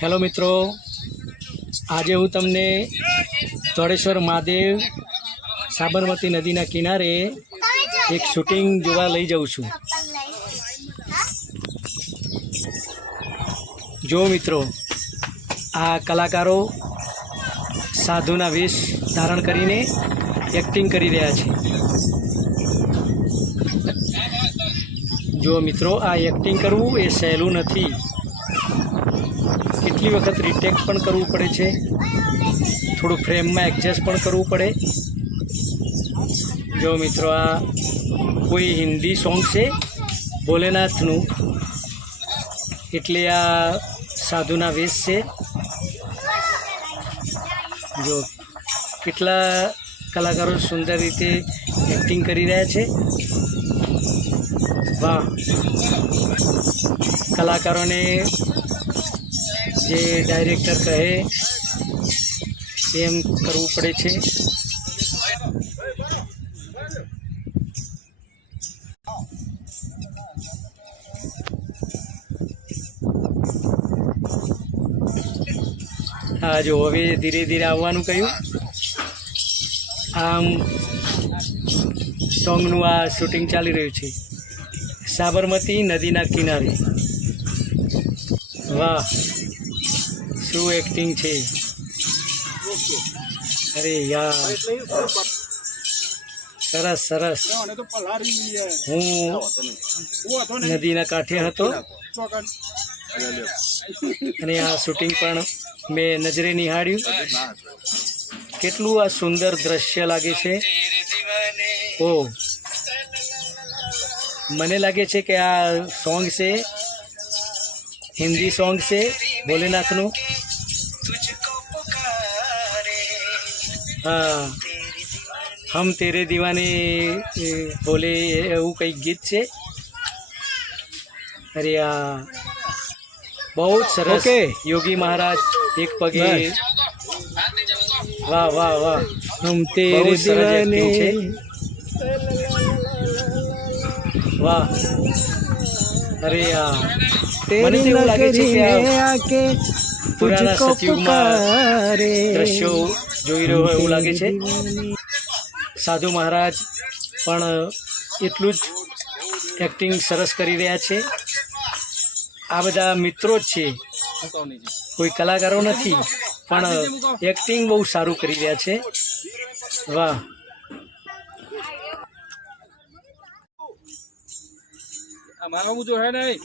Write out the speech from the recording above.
Hello મિત્રો, આજે હું તમને ચોરેશ્વર મહાદેવ સાબરમતી નદીના કિનારે એક શૂટિંગ જોવા લઈ જાઉં છું। જો મિત્રો, આ કલાકારો સાધુના વેશ ધારણ કરીને એક્ટિંગ કરી રહ્યા છે। જો મિત્રો, આ એક્ટિંગ કરવું એ સહેલું નથી। કેટલી વખત રીટેક પણ કરવું પડે છે, થોડું ફ્રેમમાં એડજસ્ટ પણ કરવું પડે। જો મિત્રો, આ કોઈ હિન્દી સોંગ છે ભોલેનાથનું, એટલે આ સાધુના વેશ છે। જો કેટલા કલાકારો સુંદર રીતે એક્ટિંગ કરી રહ્યા છે। વાહ! કલાકારોને જે ડાયરેક્ટર કહે એમ કરવું પડે છે। હા જો, હવે ધીરે ધીરે આવવાનું કહ્યું। આમ સોંગનું આ શૂટિંગ ચાલી રહ્યું છે સાબરમતી નદીના કિનારે। વાહ, શું એક્ટિંગ છે! અરે યાર, સરસ સરસ। હું નદીના કાંઠે હતો અને આ શૂટિંગ પણ મેં નજરે નિહાળ્યું। કેટલું આ સુંદર દ્રશ્ય લાગે છે! ઓહ, મને લાગે છે કે આ સોંગ છે હિન્દી સોંગ છે ભોલેનાથનું। હા, હમ તેરે દીવાને ભોલે એવું કંઈક ગીત છે। અરે આ બહુ જ સરસ। યોગી મહારાજ એક પગે, વાહ વાહ વાહ, હમ તેરે દીવાને છે। વાહ! અરે યાર, મને તો એવું લાગે છે કે પુરાના સતયુગમાં દ્રશ્યો જોઈ રહ્યો હોય એવું લાગે છે। સાધુ મહારાજ પણ એટલું જ એક્ટિંગ સરસ કરી રહ્યા છે। આ બધા મિત્રો જ છે, કોઈ કલાકારો નથી, પણ એક્ટિંગ બહુ સારું કરી રહ્યા છે। વાહ! हमारा वो जो है नहीं